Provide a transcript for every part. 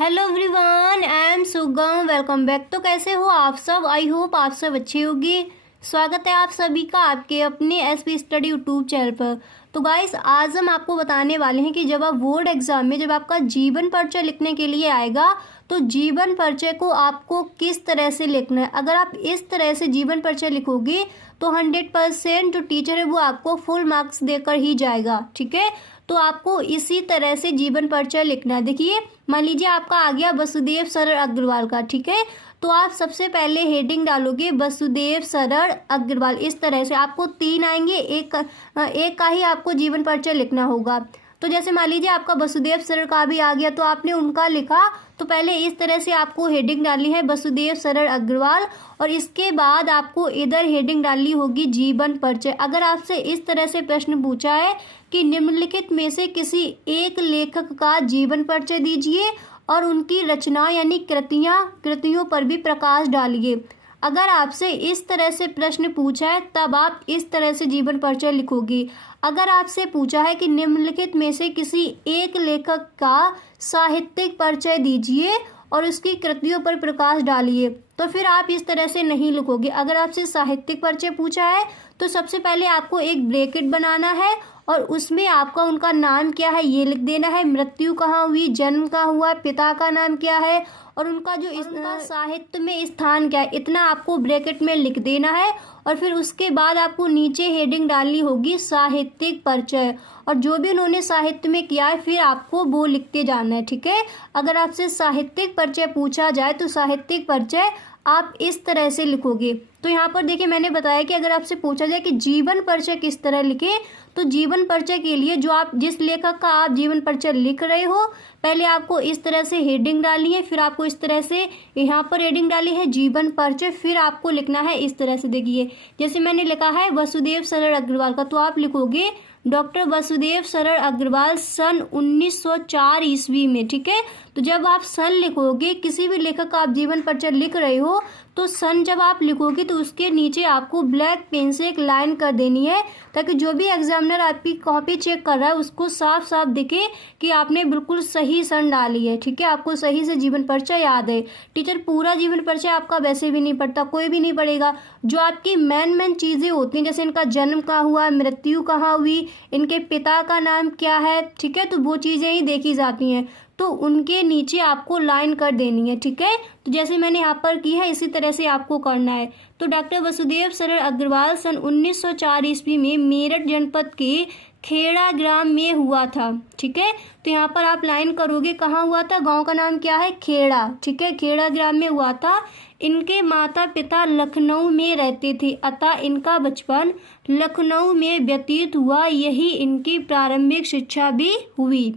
Hello everyone, I am सुगम। Welcome back. तो कैसे हो आप सब? आई होप आप सब अच्छे होंगे। स्वागत है आप सभी का आपके अपने एसपी स्टडी यूट्यूब चैनल पर। तो गाइस, आज हम आपको बताने वाले हैं कि जब आप बोर्ड एग्जाम में जब आपका जीवन परिचय लिखने के लिए आएगा तो जीवन परिचय को आपको किस तरह से लिखना है। अगर आप इस तरह से जीवन परिचय लिखोगे तो 100% जो टीचर है वो आपको फुल मार्क्स देकर ही जाएगा। ठीक है, तो आपको इसी तरह से जीवन परिचय लिखना है। देखिए, मान लीजिए आपका आ गया वसुदेव सरर अग्रवाल का। ठीक है, तो आप सबसे पहले हेडिंग डालोगे वसुदेव सरर अग्रवाल। इस तरह से आपको 3 आएंगे, एक का ही आपको जीवन परिचय लिखना होगा। तो जैसे मान लीजिए आपका वसुदेव सरर का भी आ गया तो आपने उनका लिखा, तो पहले इस तरह से आपको हेडिंग डालनी है वसुदेव सरर अग्रवाल, और इसके बाद आपको इधर हेडिंग डालनी होगी जीवन परिचय। अगर आपसे इस तरह से प्रश्न पूछा है कि निम्नलिखित में से किसी एक लेखक का जीवन परिचय दीजिए और उनकी रचना यानी कृतियों पर भी प्रकाश डालिए। अगर आपसे इस तरह से प्रश्न पूछा है तब आप इस तरह से जीवन परिचय लिखोगे। अगर आपसे पूछा है कि निम्नलिखित में से किसी एक लेखक का साहित्यिक परिचय दीजिए और उसकी कृतियों पर प्रकाश डालिए, तो फिर आप इस तरह से नहीं लिखोगे। अगर आपसे साहित्यिक परिचय पूछा है तो सबसे पहले आपको एक ब्रैकेट बनाना है और उसमें आपका उनका नाम क्या है ये लिख देना है, मृत्यु कहाँ हुई, जन्म कहाँ हुआ, पिता का नाम क्या है और उनका जो इसका साहित्य में स्थान क्या है, इतना आपको ब्रैकेट में लिख देना है। और फिर उसके बाद आपको नीचे हेडिंग डालनी होगी साहित्यिक परिचय, और जो भी उन्होंने साहित्य में किया है फिर आपको वो लिखते जाना है। ठीक है, अगर आपसे साहित्यिक परिचय पूछा जाए तो साहित्यिक परिचय आप इस तरह से लिखोगे। तो यहाँ पर देखिए, मैंने बताया कि अगर आपसे पूछा जाए कि जीवन परिचय किस तरह लिखे, तो जीवन परिचय के लिए जो आप जिस लेखक का आप जीवन परिचय लिख रहे हो, पहले आपको इस तरह से हेडिंग डालनी है, फिर आपको इस तरह से यहाँ पर हेडिंग डाली है जीवन परिचय, फिर आपको लिखना है इस तरह से। देखिए, जैसे मैंने लिखा है वसुदेव सरर अग्रवाल का, तो आप लिखोगे डॉक्टर वसुदेव सरर अग्रवाल सन 1904 ईस्वी में। ठीक है, तो जब आप सन लिखोगे, किसी भी लेखक का आप जीवन परिचय लिख रहे हो तो सन जब आप लिखोगे तो उसके नीचे आपको ब्लैक पेन से एक लाइन कर देनी है, ताकि जो भी एग्जामिनर आपकी कॉपी चेक कर रहा है उसको साफ साफ दिखे कि आपने बिल्कुल सही सन डाली है। ठीक है, आपको सही से जीवन परिचय याद है। टीचर पूरा जीवन परिचय आपका वैसे भी नहीं पढ़ता, कोई भी नहीं पढ़ेगा। जो आपकी मेन चीज़ें होती हैं, जैसे इनका जन्म कहाँ हुआ, मृत्यु कहाँ हुई, इनके पिता का नाम क्या है, ठीक है, तो वो चीज़ें ही देखी जाती हैं, तो उनके नीचे आपको लाइन कर देनी है। ठीक है, तो जैसे मैंने यहाँ पर की है इसी तरह से आपको करना है। तो डॉक्टर वसुदेव सरर अग्रवाल सन 1904 ईस्वी में मेरठ जनपद के खेड़ा ग्राम में हुआ था। ठीक है, तो यहाँ पर आप लाइन करोगे, कहाँ हुआ था, गांव का नाम क्या है, खेड़ा। ठीक है, खेड़ा ग्राम में हुआ था। इनके माता पिता लखनऊ में रहते थे, अतः इनका बचपन लखनऊ में व्यतीत हुआ, यही इनकी प्रारंभिक शिक्षा भी हुई।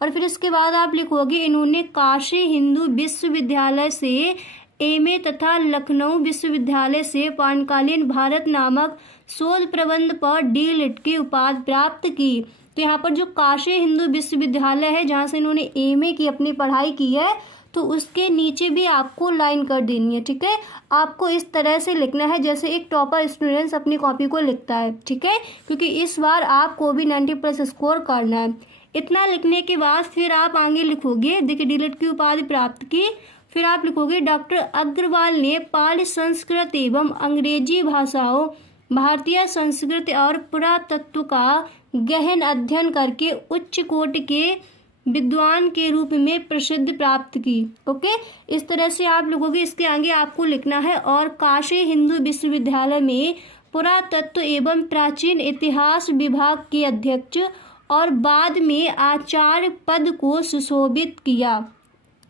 और फिर इसके बाद आप लिखोगे इन्होंने काशी हिंदू विश्वविद्यालय से एमए तथा लखनऊ विश्वविद्यालय से पाणकालीन भारत नामक शोध प्रबंध पर डीलिट की उपाधि प्राप्त की। तो यहाँ पर जो काशी हिंदू विश्वविद्यालय है जहाँ से इन्होंने एमए की अपनी पढ़ाई की है, तो उसके नीचे भी आपको लाइन कर देनी है। ठीक है, आपको इस तरह से लिखना है जैसे एक टॉपर स्टूडेंट्स अपनी कॉपी को लिखता है। ठीक है, क्योंकि इस बार आपको भी 90+ स्कोर करना है। इतना लिखने के बाद फिर आप आगे लिखोगे, देखिए डीलिट की उपाधि प्राप्त की, फिर आप लिखोगे डॉक्टर अग्रवाल ने पाली संस्कृत एवं अंग्रेजी भाषाओं, भारतीय संस्कृति और पुरातत्व का गहन अध्ययन करके उच्च कोटि के विद्वान के रूप में प्रसिद्धि प्राप्त की। ओके, इस तरह से आप लिखोगे। इसके आगे आपको लिखना है और काशी हिंदू विश्वविद्यालय में पुरातत्व एवं प्राचीन इतिहास विभाग के अध्यक्ष और बाद में आचार्य पद को सुशोभित किया।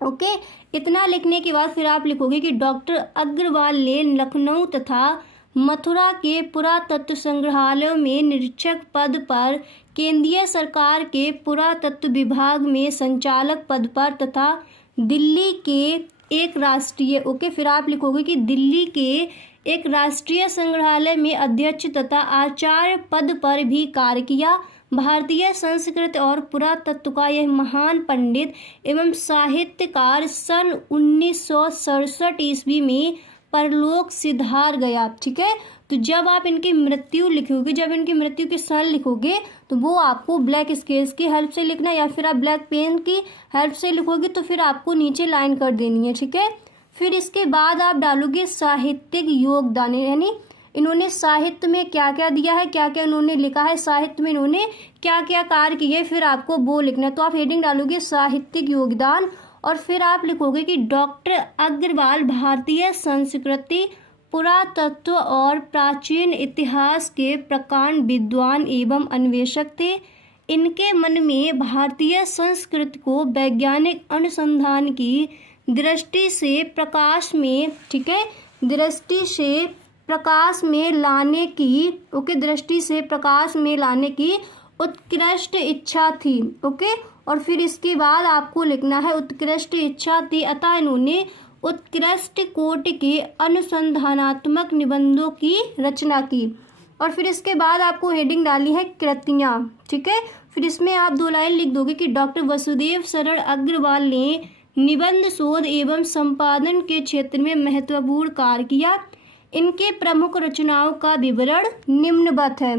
ओके, इतना लिखने के बाद फिर आप लिखोगे कि डॉक्टर अग्रवाल ने लखनऊ तथा मथुरा के पुरातत्व संग्रहालयों में निरीक्षक पद पर, केंद्रीय सरकार के पुरातत्व विभाग में संचालक पद पर तथा दिल्ली के एक राष्ट्रीय, ओके, फिर आप लिखोगे कि दिल्ली के एक राष्ट्रीय संग्रहालय में अध्यक्ष तथा आचार्य पद पर भी कार्य किया। भारतीय संस्कृत और पुरातत्व का यह महान पंडित एवं साहित्यकार सन 1967 ईस्वी में परलोक सिधार गया। ठीक है, तो जब आप इनकी मृत्यु लिखोगे, जब इनकी मृत्यु के साल लिखोगे तो वो आपको ब्लैक स्केच की हेल्प से लिखना, या फिर आप ब्लैक पेन की हेल्प से लिखोगे तो फिर आपको नीचे लाइन कर देनी है, ठीक है। फिर इसके बाद आप डालोगे साहित्यिक योगदान, यानी इन्होंने साहित्य में क्या क्या दिया है, क्या क्या इन्होंने लिखा है, साहित्य में इन्होंने क्या क्या कार्य किए, फिर आपको वो लिखना है। तो आप हेडिंग डालोगे साहित्यिक योगदान, और फिर आप लिखोगे कि डॉक्टर अग्रवाल भारतीय संस्कृति, पुरातत्व और प्राचीन इतिहास के प्रकांड विद्वान एवं अन्वेषक थे। इनके मन में भारतीय संस्कृति को वैज्ञानिक अनुसंधान की दृष्टि से प्रकाश में, ठीक है, दृष्टि से प्रकाश में लाने की, ओके, दृष्टि से प्रकाश में लाने की उत्कृष्ट इच्छा थी, ओके। और फिर इसके बाद आपको लिखना है उत्कृष्ट इच्छा थी, अतः इन्होंने उत्कृष्ट कोटि के अनुसंधानात्मक निबंधों की रचना की। और फिर इसके बाद आपको हेडिंग डाली है कृतियाँ, ठीक है। फिर इसमें आप 2 लाइन लिख दोगे कि डॉक्टर वसुदेव शरण अग्रवाल ने निबंध शोध एवं संपादन के क्षेत्र में महत्वपूर्ण कार्य किया। इनके प्रमुख रचनाओं का विवरण निम्नवत है।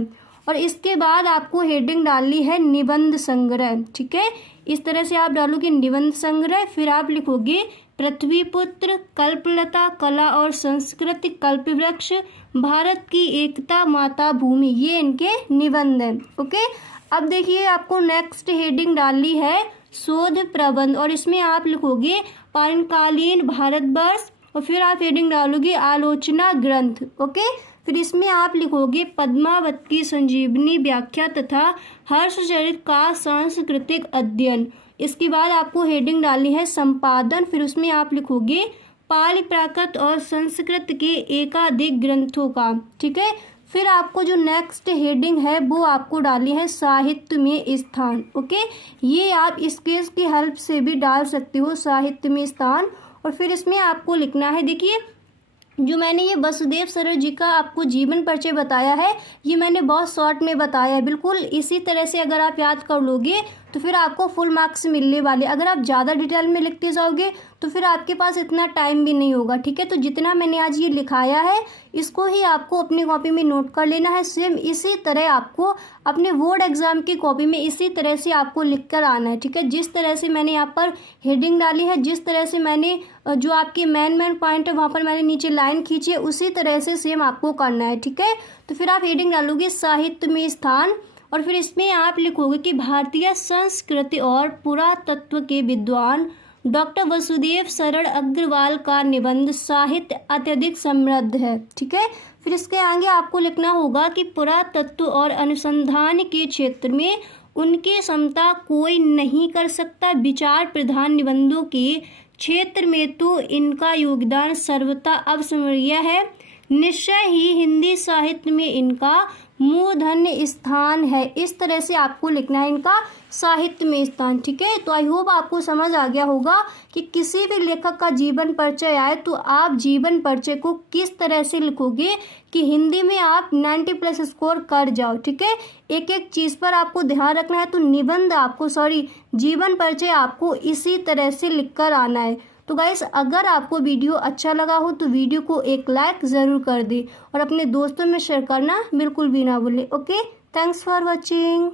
और इसके बाद आपको हेडिंग डालनी है निबंध संग्रह, ठीक है। इस तरह से आप डालोगे निबंध संग्रह, फिर आप लिखोगे पृथ्वीपुत्र, कल्पलता, कला और संस्कृति, कल्पवृक्ष, भारत की एकता, माता भूमि, ये इनके निबंध हैं, ओके। अब देखिए आपको नेक्स्ट हेडिंग डालनी है शोध प्रबंध, और इसमें आप लिखोगे पारणकालीन भारतवर्ष, और फिर आप हेडिंग डालोगे आलोचना ग्रंथ, ओके। फिर इसमें आप लिखोगे पद्मावत की संजीवनी व्याख्या तथा हर्षचरित का सांस्कृतिक अध्ययन। इसके बाद आपको हेडिंग डालनी है संपादन, फिर उसमें आप लिखोगे पाली प्राकृत और संस्कृत के एकाधिक ग्रंथों का, ठीक है। फिर आपको जो नेक्स्ट हेडिंग है वो आपको डालनी है साहित्य में स्थान, ओके। ये आप स्केच की हेल्प से भी डाल सकते हो, साहित्य में स्थान। और फिर इसमें आपको लिखना है, देखिए जो मैंने ये वसुदेव शरण जी का आपको जीवन परिचय बताया है, ये मैंने बहुत शॉर्ट में बताया है। बिल्कुल इसी तरह से अगर आप याद कर लोगे तो फिर आपको फुल मार्क्स मिलने वाले। अगर आप ज़्यादा डिटेल में लिखते जाओगे तो फिर आपके पास इतना टाइम भी नहीं होगा, ठीक है। तो जितना मैंने आज ये लिखाया है इसको ही आपको अपनी कॉपी में नोट कर लेना है। सेम इसी तरह आपको अपने बोर्ड एग्जाम की कॉपी में इसी तरह से आपको लिख कर आना है, ठीक है। जिस तरह से मैंने यहाँ पर हेडिंग डाली है, जिस तरह से मैंने जो आपके मेन पॉइंट है वहाँ पर मैंने नीचे लाइन खींची है, उसी तरह से सेम आपको करना है, ठीक है। तो फिर आप हेडिंग डालोगे साहित्य में स्थान, और फिर इसमें आप लिखोगे कि भारतीय संस्कृति और पुरातत्व के विद्वान डॉक्टर वसुदेव शरण अग्रवाल का निबंध साहित्य अत्यधिक समृद्ध है, ठीक है। फिर इसके आगे आपको लिखना होगा कि पुरातत्व और अनुसंधान के क्षेत्र में उनकी क्षमता कोई नहीं कर सकता। विचार प्रधान निबंधों के क्षेत्र में तो इनका योगदान सर्वथा अविस्मरणीय है। निश्चय ही हिंदी साहित्य में इनका मूर्धन्य स्थान है। इस तरह से आपको लिखना है इनका साहित्य में स्थान, ठीक है। तो आई होप आपको समझ आ गया होगा कि किसी भी लेखक का जीवन परिचय आए तो आप जीवन परिचय को किस तरह से लिखोगे कि हिंदी में आप 90+ स्कोर कर जाओ, ठीक है। एक एक चीज़ पर आपको ध्यान रखना है। तो निबंध आपको जीवन परिचय आपको इसी तरह से लिख कर आना है। तो गाइस अगर आपको वीडियो अच्छा लगा हो तो वीडियो को एक लाइक ज़रूर कर दे और अपने दोस्तों में शेयर करना बिल्कुल भी ना भूलें। Okay, thanks for watching.